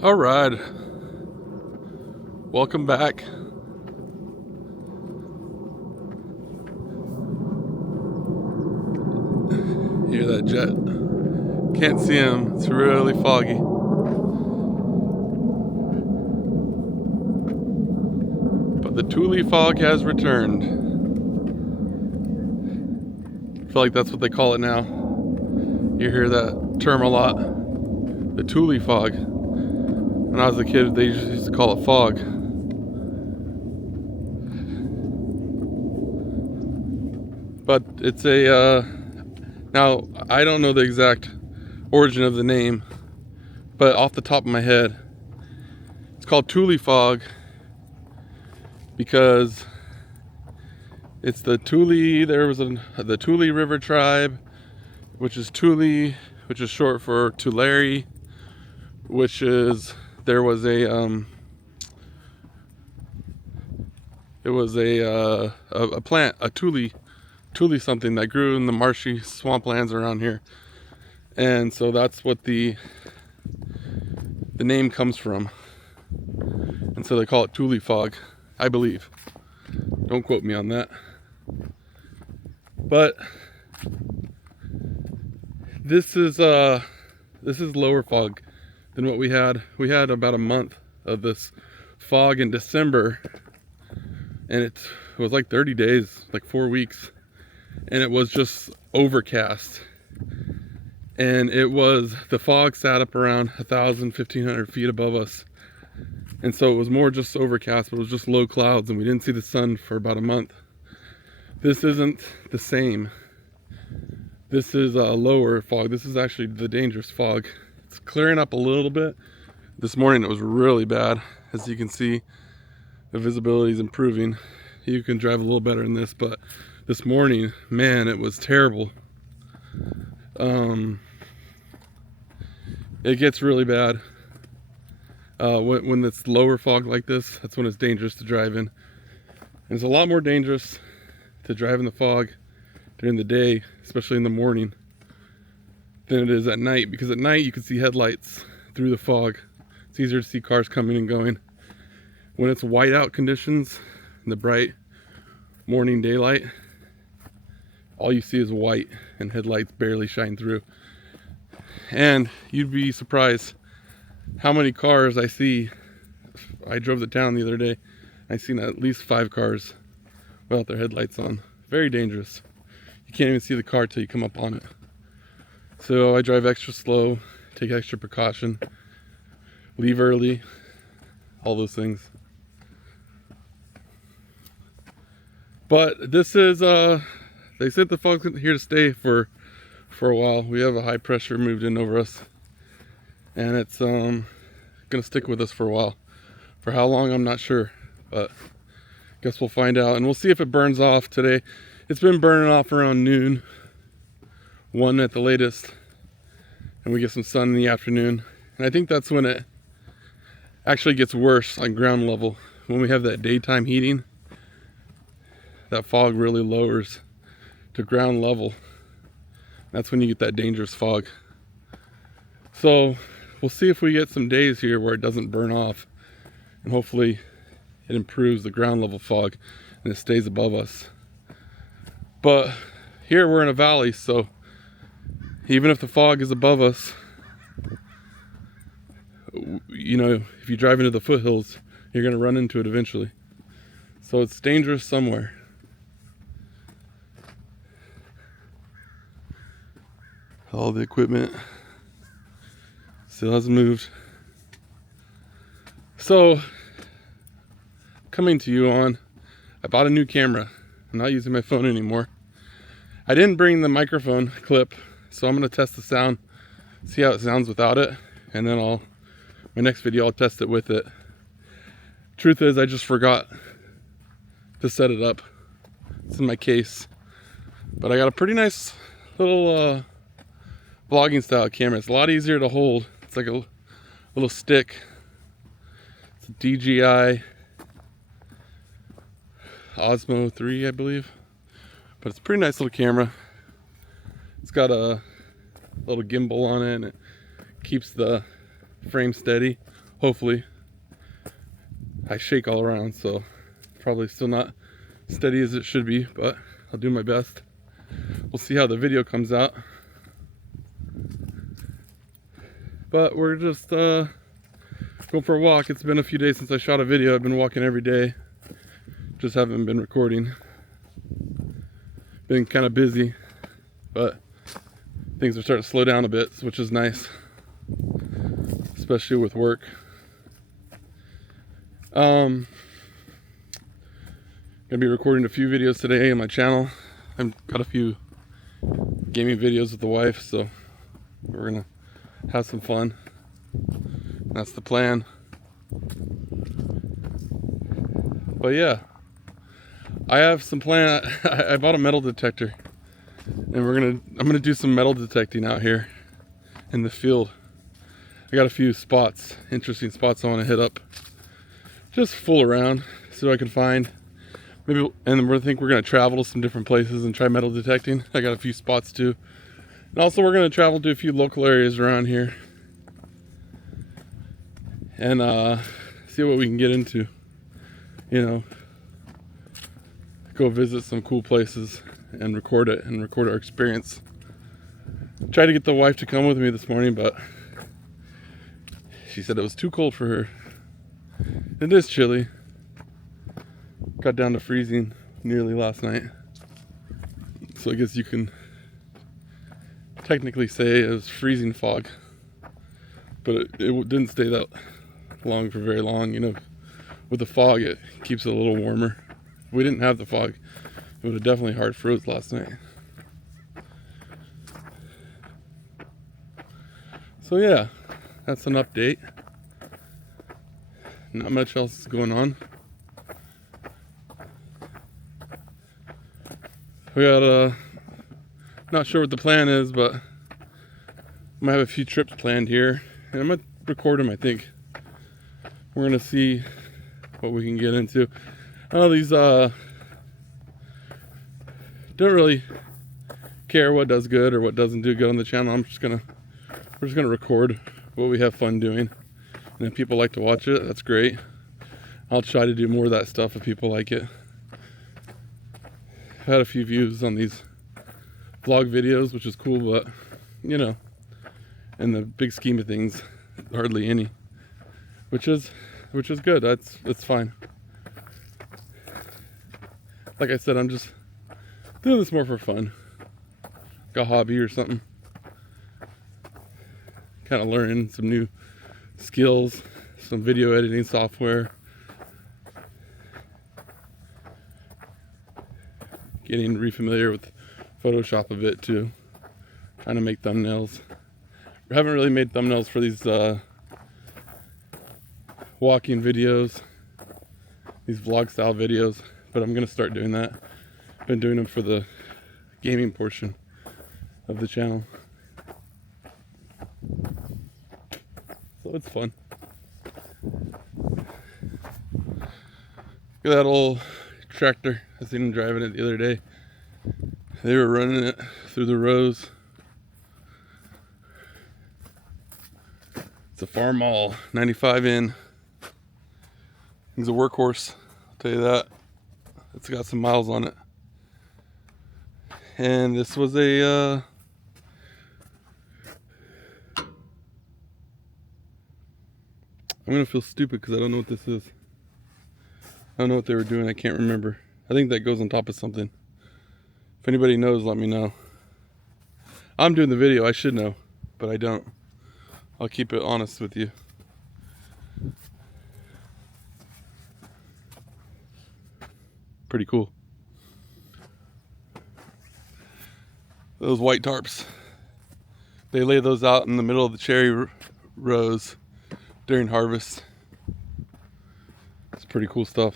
All right, welcome back. Hear that jet? Can't see him, it's really foggy. But the Tule fog has returned. I feel like that's what they call it now. You hear that term a lot. The Tule fog. When I was a kid, they used to call it fog. But it's now I don't know the exact origin of the name, but off the top of my head, it's called Tule fog because it's the Tule. There was the Tule River tribe, which is Tule, which is short for Tulare, which is there was a it was a plant, a Tule something that grew in the marshy swamplands around here, and so that's what the name comes from, and so they call it Tule fog, I believe. Don't quote me on that, but this is lower fog than what we had. We had about a month of this fog in December, and it was like 30 days, like 4 weeks, and it was just overcast. And the fog sat up around 1,500 feet above us, and so it was more just overcast, but it was just low clouds, and we didn't see the sun for about a month. This isn't the same. This is a lower fog. This is actually the dangerous fog. It's clearing up a little bit. This morning it was really bad. As you can see, the visibility is improving. You can drive a little better in this, but this morning, man, it was terrible. It gets really bad. When it's lower fog like this, that's when it's dangerous to drive in. And it's a lot more dangerous to drive in the fog during the day, especially in the morning, than it is at night, because at night you can see headlights through the fog. It's easier to see cars coming and going. When it's whiteout conditions in the bright morning daylight, all you see is white and headlights barely shine through. And you'd be surprised how many cars I see. I drove to town the other day. I seen at least 5 cars without their headlights on. Very dangerous. You can't even see the car till you come up on it. So I drive extra slow, take extra precaution, leave early, all those things. But this is, they said the fog's here to stay for a while. We have a high pressure moved in over us, and it's gonna stick with us for a while. For how long, I'm not sure, but guess we'll find out, and we'll see if it burns off today. It's been burning off around noon, 1 at the latest, and we get some sun in the afternoon. And I think that's when it actually gets worse on ground level. When we have that daytime heating, that fog really lowers to ground level. That's when you get that dangerous fog. So we'll see if we get some days here where it doesn't burn off, and hopefully it improves the ground level fog and it stays above us. But here we're in a valley, so even if the fog is above us, you know, if you drive into the foothills, you're going to run into it eventually. So it's dangerous somewhere. All the equipment still hasn't moved. So, coming to you on, I bought a new camera. I'm not using my phone anymore. I didn't bring the microphone clip, so I'm going to test the sound, see how it sounds without it, and then my next video I'll test it with it. Truth is, I just forgot to set it up. It's in my case. But I got a pretty nice little vlogging style camera. It's a lot easier to hold. It's like a little stick. It's a DJI Osmo 3, I believe. But it's a pretty nice little camera. It's got a little gimbal on it, and it keeps the frame steady hopefully. I shake all around, so probably still not steady as it should be, but I'll do my best. We'll see how the video comes out. But we're just going for a walk. It's been a few days since I shot a video. I've been walking every day, just haven't been recording. Been kind of busy, but things are starting to slow down a bit, which is nice, especially with work. Gonna be recording a few videos today on my channel. I've got a few gaming videos with the wife, so we're gonna have some fun. That's the plan. But yeah, I have some plan. I bought a metal detector, and I'm gonna do some metal detecting out here in the field. I got a few spots, interesting spots I want to hit up. Just fool around, see what I can find. Maybe, and I think we're gonna travel to some different places and try metal detecting. I got a few spots too. And also we're gonna travel to a few local areas around here and see what we can get into. You know, go visit some cool places and record it and record our experience. Tried to get the wife to come with me this morning, but she said it was too cold for her. It is chilly. Got down to freezing nearly last night. So I guess you can technically say it was freezing fog. But it didn't stay that long for very long. You know, with the fog it keeps it a little warmer. If we didn't have the fog, it would have definitely hard froze last night. So yeah, that's an update. Not much else is going on. We got not sure what the plan is, but I might have a few trips planned here, and I'm gonna record them. I think we're gonna see what we can get into. I know these don't really care what does good or what doesn't do good on the channel. We're just gonna record what we have fun doing. And if people like to watch it, that's great. I'll try to do more of that stuff if people like it. I've had a few views on these vlog videos, which is cool, but you know, in the big scheme of things, hardly any. Which is good. It's fine. Like I said, I'm just doing this more for fun. Like a hobby or something. Kind of learning some new skills, some video editing software, getting re-familiar with Photoshop a bit too, trying to make thumbnails. We haven't really made thumbnails for these walking videos, these vlog style videos, but I'm gonna start doing that. Been doing them for the gaming portion of the channel. So it's fun. Look at that old tractor. I seen them driving it the other day. They were running it through the rows. It's a farm mall, 95 in. It's a workhorse, I'll tell you that. It's got some miles on it. And this was a I'm gonna feel stupid because I don't know what this is. I don't know what they were doing. I can't remember. I think that goes on top of something. If anybody knows, let me know. I'm doing the video. I should know, but I don't. I'll keep it honest with you. Pretty cool. Those white tarps. They lay those out in the middle of the cherry rows during harvest. It's pretty cool stuff.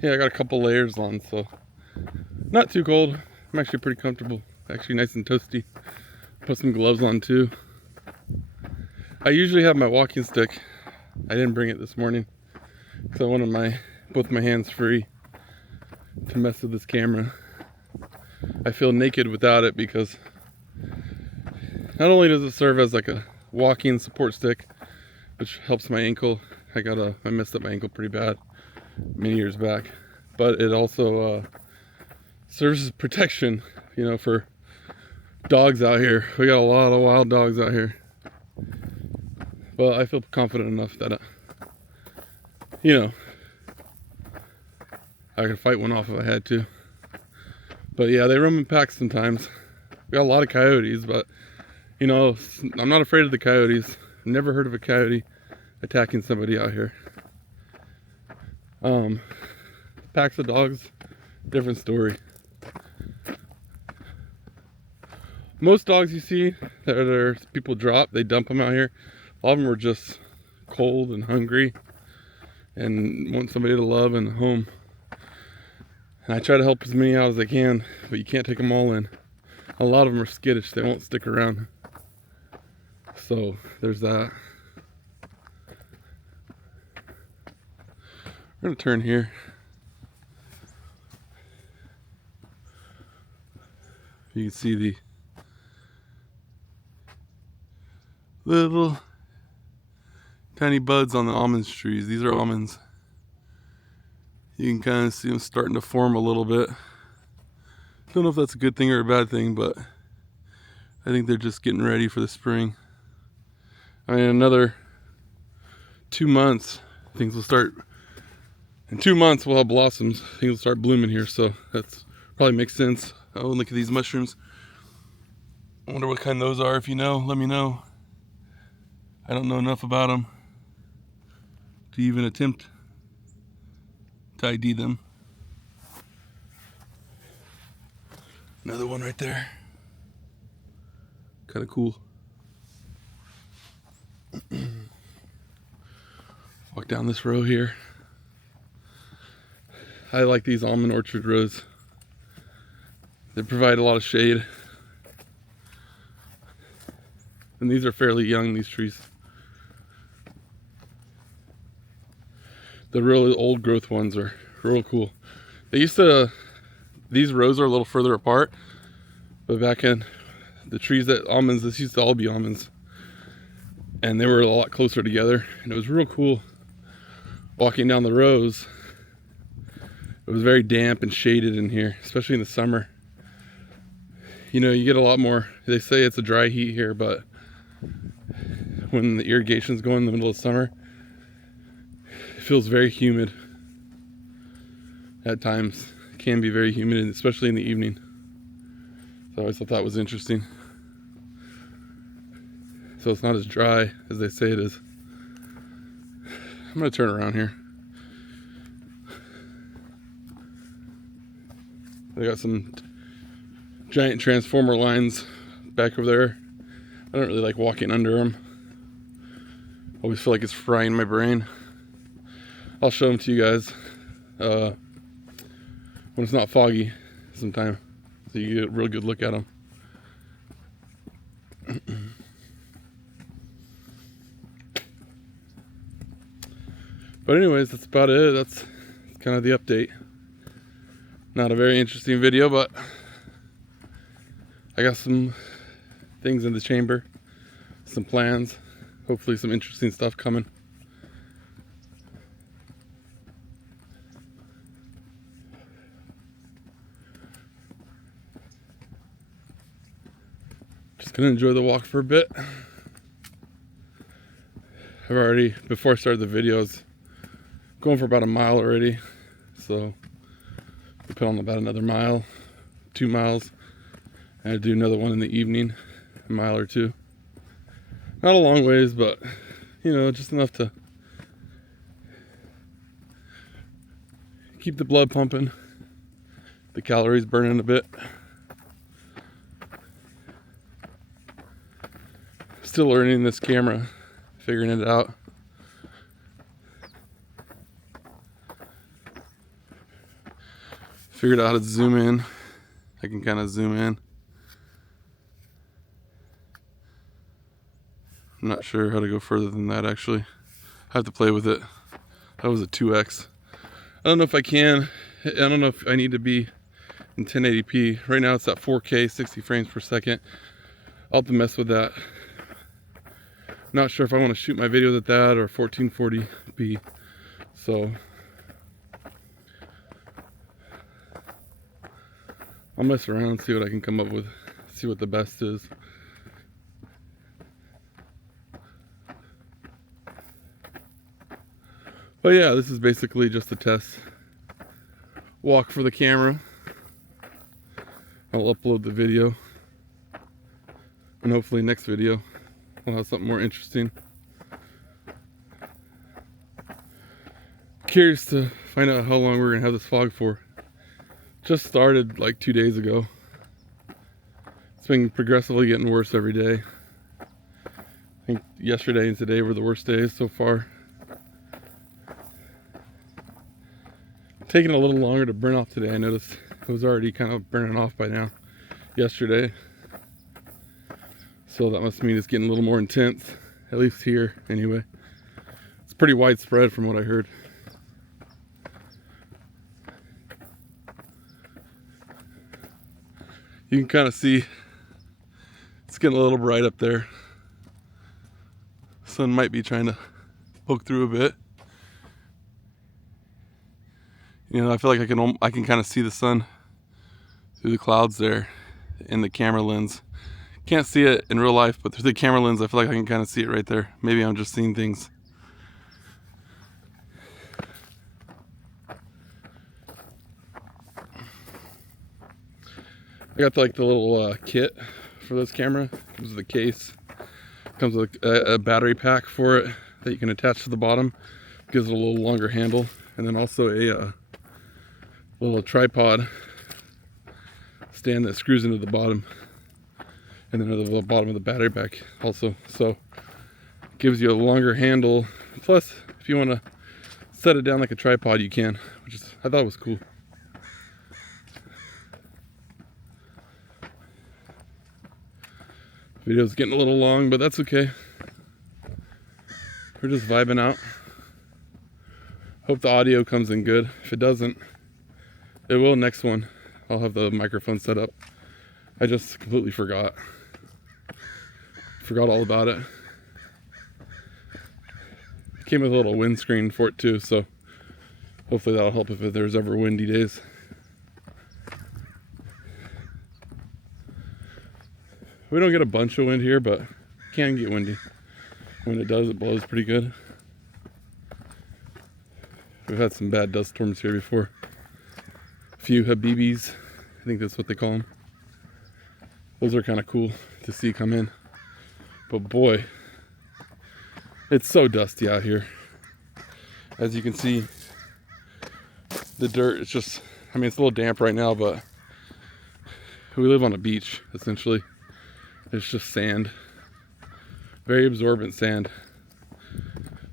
Yeah, I got a couple layers on, so not too cold. I'm actually pretty comfortable. Actually nice and toasty. Put some gloves on too. I usually have my walking stick. I didn't bring it this morning. because I wanted both my hands free to mess with this camera. I feel naked without it because not only does it serve as like a walking support stick, which helps my ankle. I messed up my ankle pretty bad many years back, but it also serves as protection, you know, for dogs out here. We got a lot of wild dogs out here. But I feel confident enough that, you know, I could fight one off if I had to. But yeah, they roam in packs sometimes. We got a lot of coyotes, but, you know, I'm not afraid of the coyotes. I've never heard of a coyote attacking somebody out here. Packs of dogs, different story. Most dogs you see that people drop, they dump them out here. A lot of them are just cold and hungry and want somebody to love and a home. And I try to help as many out as I can, but you can't take them all in. A lot of them are skittish, they won't stick around. So there's that. We're gonna turn here. You can see the little tiny buds on the almond trees. These are almonds. You can kind of see them starting to form a little bit. Don't know if that's a good thing or a bad thing, but I think they're just getting ready for the spring. I mean, another 2 months, things will start. In 2 months, we'll have blossoms. Things will start blooming here, so that's probably makes sense. Oh, look at these mushrooms. I wonder what kind those are. If you know, let me know. I don't know enough about them to even attempt to ID them. Another one right there. Kind of cool. Walk down this row here. I like these almond orchard rows. They provide a lot of shade. And these are fairly young, these trees. The really old growth ones are real cool. These rows are a little further apart, but back in the trees this used to all be almonds. And they were a lot closer together, and it was real cool walking down the rows. It was very damp and shaded in here, especially in the summer. You know, you get a lot more, they say it's a dry heat here, but when the irrigation's going in the middle of summer, it feels very humid at times. It can be very humid, especially in the evening. So I always thought that was interesting. So it's not as dry as they say it is. I'm gonna turn around here. They got some giant transformer lines back over there. I don't really like walking under them. Always feel like it's frying my brain. I'll show them to you guys when it's not foggy sometime, so you get a real good look at them. But anyways, that's about it. That's kind of the update. Not a very interesting video, but I got some things in the chamber, some plans, hopefully some interesting stuff coming. Just gonna enjoy the walk for a bit. I've already, before I started the video, I was going for about a mile already, so I put on about another mile, 2 miles. I had to do another one in the evening, a mile or two. Not a long ways, but you know, just enough to keep the blood pumping, the calories burning a bit. Still learning this camera, figuring it out. Figured out how to zoom in. I can kind of zoom in. I'm not sure how to go further than that actually. I have to play with it. That was a 2x. I don't know if I can. I don't know if I need to be in 1080p. Right now it's at 4K, 60 frames per second. I'll have to mess with that. Not sure if I want to shoot my videos at that or 1440p. So I'll mess around and see what I can come up with. See what the best is. But yeah, this is basically just a test walk for the camera. I'll upload the video. And hopefully next video I'll have something more interesting. Curious to find out how long we're gonna have this fog for. Just started like 2 days ago. It's been progressively getting worse every day. I think yesterday and today were the worst days so far. Taking a little longer to burn off today. I noticed it was already kind of burning off by now yesterday. So that must mean it's getting a little more intense, at least here anyway. It's pretty widespread from what I heard. You can kind of see it's getting a little bright up there. Sun might be trying to poke through a bit. You know, I feel like I can kind of see the sun through the clouds there in the camera lens. Can't see it in real life, but through the camera lens, I feel like I can kind of see it right there. Maybe I'm just seeing things. I got like the little kit for this camera. Comes with a case. Comes with a battery pack for it that you can attach to the bottom. Gives it a little longer handle, and then also a little tripod stand that screws into the bottom, and then the bottom of the battery pack also. So gives you a longer handle. Plus, if you want to set it down like a tripod, you can, which is I thought was cool. Video's getting a little long, but that's okay. We're just vibing out. Hope the audio comes in good. If it doesn't, it will next one. I'll have the microphone set up. I just completely forgot. Forgot all about it. Came with a little windscreen for it too, so hopefully that'll help if there's ever windy days. We don't get a bunch of wind here, but it can get windy. When it does, it blows pretty good. We've had some bad dust storms here before. A few Habibis, I think that's what they call them. Those are kind of cool to see come in. But boy, it's so dusty out here. As you can see, the dirt, it's just, I mean, it's a little damp right now, but we live on a beach, essentially. It's just sand. Very absorbent sand.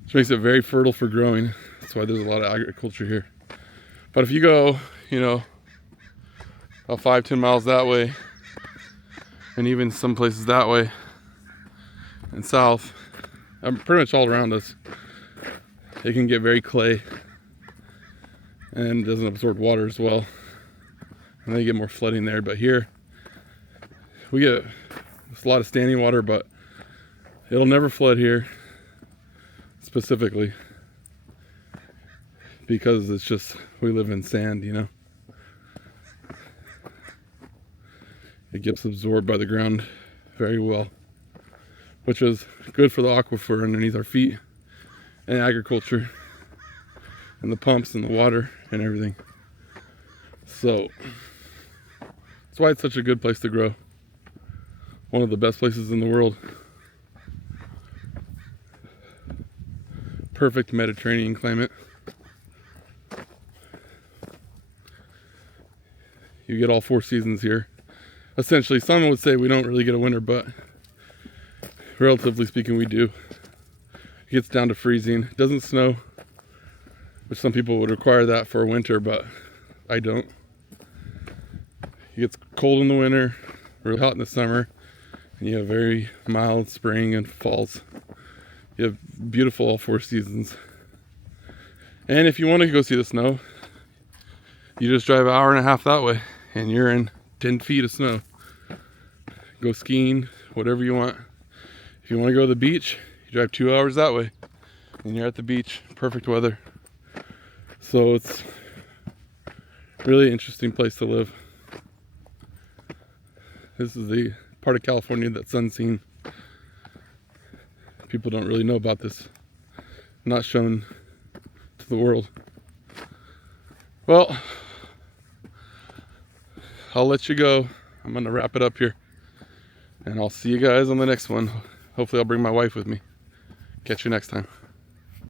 Which makes it very fertile for growing. That's why there's a lot of agriculture here. But if you go, you know, about 5-10 miles that way, and even some places that way, and south, pretty much all around us, it can get very clay. And doesn't absorb water as well. And they get more flooding there. But here, we get a lot of standing water, but it'll never flood here specifically because it's just, we live in sand, you know. It gets absorbed by the ground very well, which is good for the aquifer underneath our feet and agriculture and the pumps and the water and everything. So that's why it's such a good place to grow. One of the best places in the world. Perfect Mediterranean climate. You get all 4 seasons here. Essentially, some would say we don't really get a winter, but relatively speaking, we do. It gets down to freezing. It doesn't snow, which some people would require that for a winter, but I don't. It gets cold in the winter, really hot in the summer. And you have very mild spring and falls. You have beautiful all 4 seasons. And if you want to go see the snow, you just drive an hour and a half that way and you're in 10 feet of snow. Go skiing, whatever you want. If you want to go to the beach, you drive 2 hours that way and you're at the beach. Perfect weather. So it's really interesting place to live. This is the part of California that's unseen. People don't really know about this. Not shown to the world. Well, I'll let you go. I'm gonna wrap it up here. And I'll see you guys on the next one. Hopefully I'll bring my wife with me. Catch you next time.